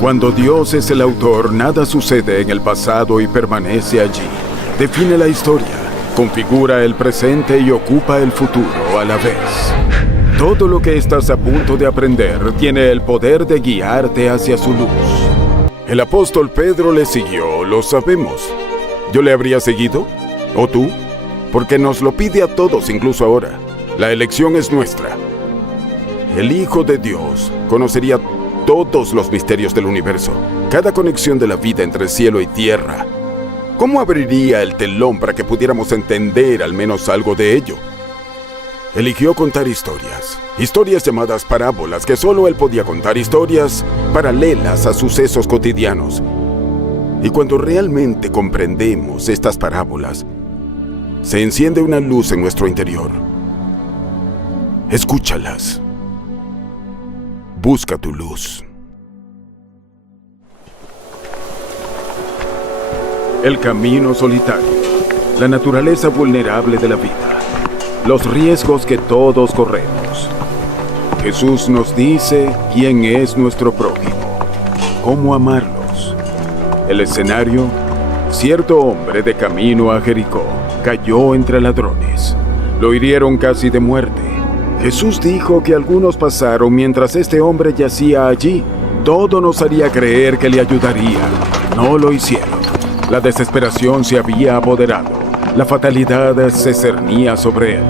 Cuando Dios es el autor, nada sucede en el pasado y permanece allí. Define la historia, configura el presente y ocupa el futuro a la vez. Todo lo que estás a punto de aprender tiene el poder de guiarte hacia su luz. El apóstol Pedro le siguió, lo sabemos. ¿Yo le habría seguido? ¿O tú? Porque nos lo pide a todos, incluso ahora. La elección es nuestra. El Hijo de Dios conocería todos los misterios del universo, cada conexión de la vida entre cielo y tierra. ¿Cómo abriría el telón para que pudiéramos entender al menos algo de ello? Eligió contar historias llamadas parábolas que solo él podía contar, historias paralelas a sucesos cotidianos. Y cuando realmente comprendemos estas parábolas, se enciende una luz en nuestro interior. Escúchalas. Busca tu luz. El camino solitario, la naturaleza vulnerable de la vida, los riesgos que todos corremos. Jesús nos dice quién es nuestro prójimo, cómo amarlos. El escenario, cierto hombre de camino a Jericó cayó entre ladrones. Lo hirieron casi de muerte. Jesús dijo que algunos pasaron mientras este hombre yacía allí. Todo nos haría creer que le ayudaría. No lo hicieron. La desesperación se había apoderado. La fatalidad se cernía sobre él.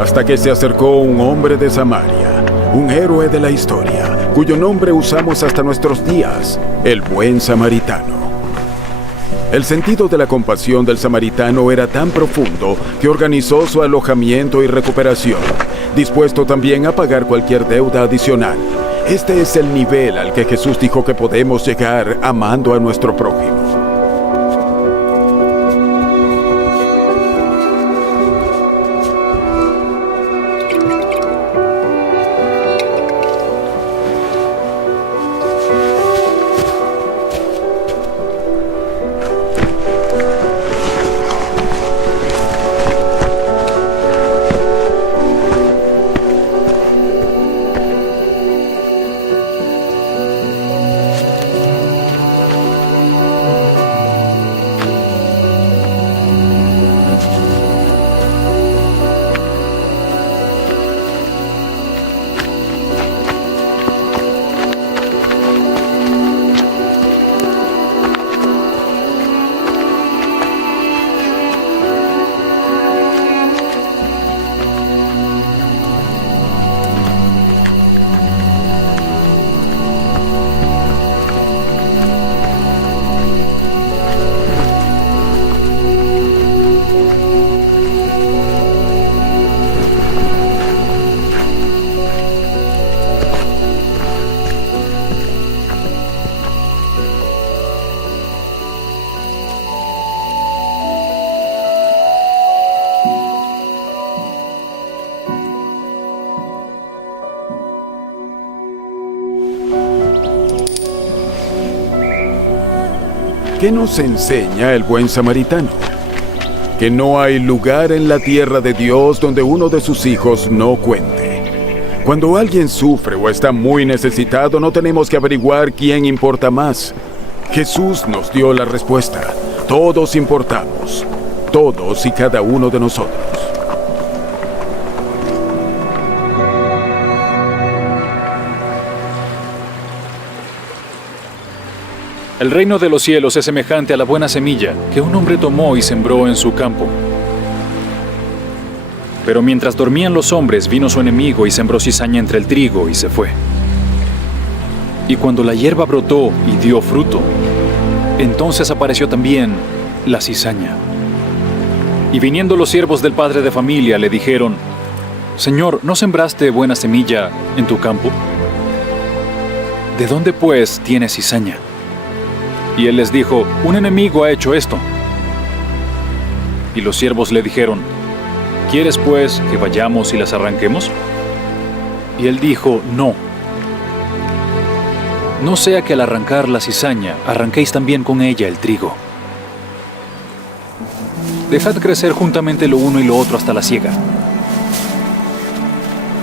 Hasta que se acercó un hombre de Samaria, un héroe de la historia, cuyo nombre usamos hasta nuestros días, el buen samaritano. El sentido de la compasión del samaritano era tan profundo que organizó su alojamiento y recuperación, dispuesto también a pagar cualquier deuda adicional. Este es el nivel al que Jesús dijo que podemos llegar amando a nuestro prójimo. ¿Qué nos enseña el buen samaritano? Que no hay lugar en la tierra de Dios donde uno de sus hijos no cuente. Cuando alguien sufre o está muy necesitado, no tenemos que averiguar quién importa más. Jesús nos dio la respuesta. Todos importamos. Todos y cada uno de nosotros. El reino de los cielos es semejante a la buena semilla que un hombre tomó y sembró en su campo. Pero mientras dormían los hombres, vino su enemigo y sembró cizaña entre el trigo y se fue. Y cuando la hierba brotó y dio fruto, entonces apareció también la cizaña. Y viniendo los siervos del padre de familia, le dijeron: Señor, ¿no sembraste buena semilla en tu campo? ¿De dónde pues tienes cizaña? Y él les dijo: un enemigo ha hecho esto. Y los siervos le dijeron: ¿quieres pues que vayamos y las arranquemos? Y él dijo: no. No sea que al arrancar la cizaña, arranquéis también con ella el trigo. Dejad crecer juntamente lo uno y lo otro hasta la siega.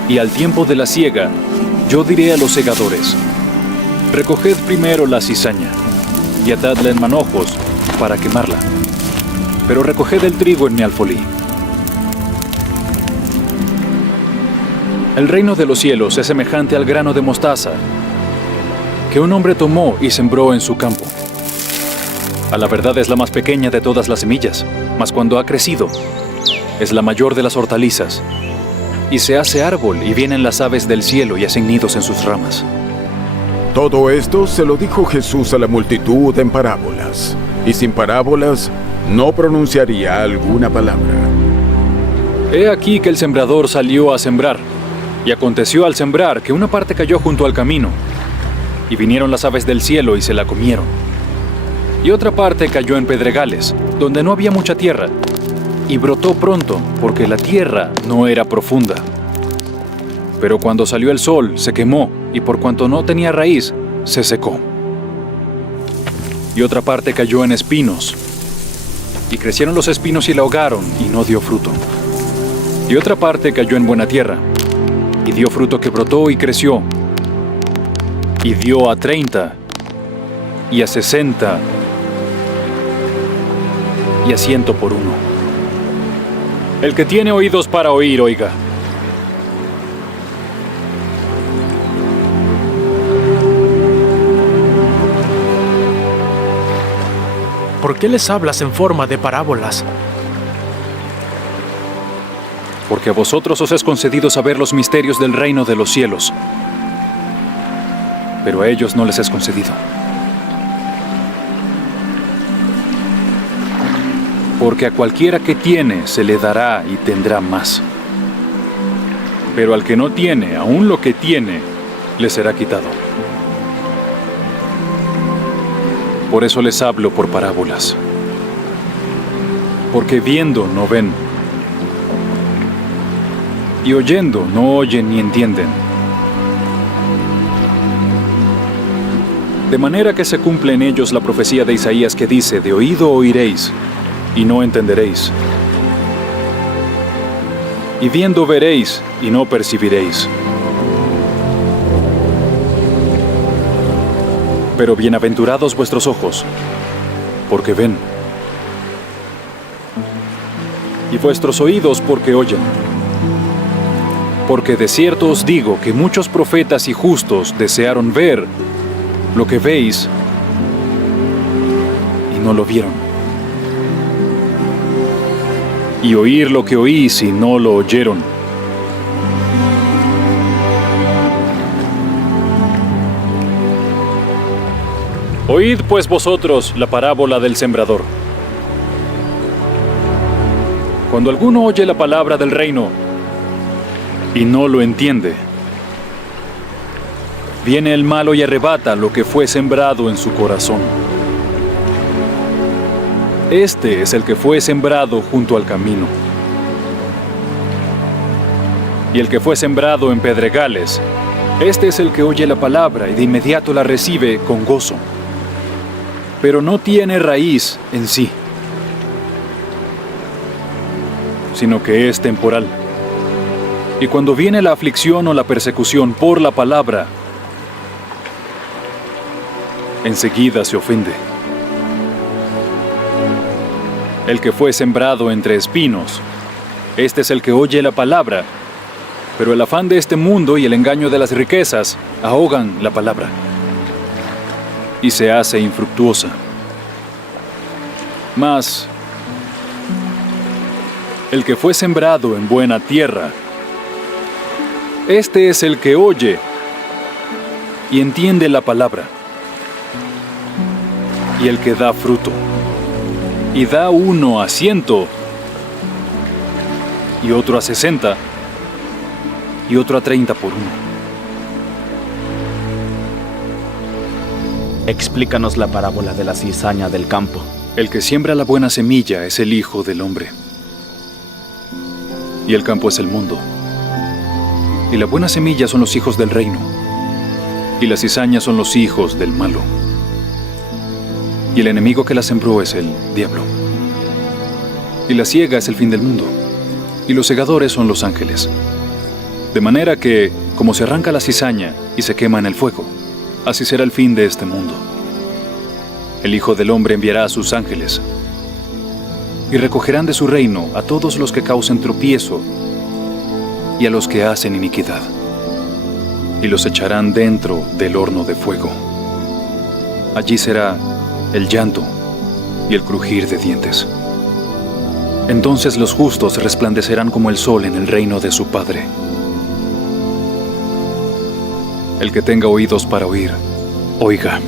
Y al tiempo de la siega, yo diré a los segadores: recoged primero la cizaña, y atadla en manojos para quemarla, pero recoged el trigo en mi alfolí. El reino de los cielos es semejante al grano de mostaza que un hombre tomó y sembró en su campo. A la verdad es la más pequeña de todas las semillas, mas cuando ha crecido, es la mayor de las hortalizas, y se hace árbol y vienen las aves del cielo y hacen nidos en sus ramas. Todo esto se lo dijo Jesús a la multitud en parábolas, y sin parábolas no pronunciaría alguna palabra. He aquí que el sembrador salió a sembrar, y aconteció al sembrar que una parte cayó junto al camino, y vinieron las aves del cielo y se la comieron. Y otra parte cayó en pedregales, donde no había mucha tierra, y brotó pronto, porque la tierra no era profunda. Pero cuando salió el sol, se quemó, y por cuanto no tenía raíz, se secó. Y otra parte cayó en espinos, y crecieron los espinos y la ahogaron, y no dio fruto. Y otra parte cayó en buena tierra, y dio fruto que brotó y creció, y dio a 30, y a 60, y a 100 por uno. El que tiene oídos para oír, oiga. ¿Por qué les hablas en forma de parábolas? Porque a vosotros os es concedido saber los misterios del reino de los cielos, pero a ellos no les es concedido. Porque a cualquiera que tiene se le dará y tendrá más. Pero al que no tiene, aun lo que tiene, le será quitado. Por eso les hablo por parábolas. Porque viendo no ven, y oyendo no oyen ni entienden. De manera que se cumple en ellos la profecía de Isaías que dice: de oído oiréis, y no entenderéis. Y viendo veréis, y no percibiréis. Pero bienaventurados vuestros ojos, porque ven, y vuestros oídos porque oyen. Porque de cierto os digo que muchos profetas y justos desearon ver lo que veis, y no lo vieron, y oír lo que oís y no lo oyeron. Oíd pues vosotros la parábola del sembrador. Cuando alguno oye la palabra del reino y no lo entiende, viene el malo y arrebata lo que fue sembrado en su corazón. Este es el que fue sembrado junto al camino. Y el que fue sembrado en pedregales, este es el que oye la palabra y de inmediato la recibe con gozo, pero no tiene raíz en sí, sino que es temporal. Y cuando viene la aflicción o la persecución por la palabra, enseguida se ofende. El que fue sembrado entre espinos, este es el que oye la palabra, pero el afán de este mundo y el engaño de las riquezas ahogan la palabra, y se hace infructuosa. Mas el que fue sembrado en buena tierra, este es el que oye y entiende la palabra, y el que da fruto, y da uno a 100, y otro a 60, y otro a 30 por uno. Explícanos la parábola de la cizaña del campo. El que siembra la buena semilla es el Hijo del Hombre, y el campo es el mundo. Y la buena semilla son los hijos del reino, y las cizañas son los hijos del malo. Y el enemigo que la sembró es el diablo. Y la siega es el fin del mundo, y los segadores son los ángeles. De manera que, como se arranca la cizaña y se quema en el fuego, así será el fin de este mundo. El Hijo del Hombre enviará a sus ángeles, y recogerán de su reino a todos los que causen tropiezo y a los que hacen iniquidad, y los echarán dentro del horno de fuego. Allí será el llanto y el crujir de dientes. Entonces los justos resplandecerán como el sol en el reino de su Padre. El que tenga oídos para oír, oiga.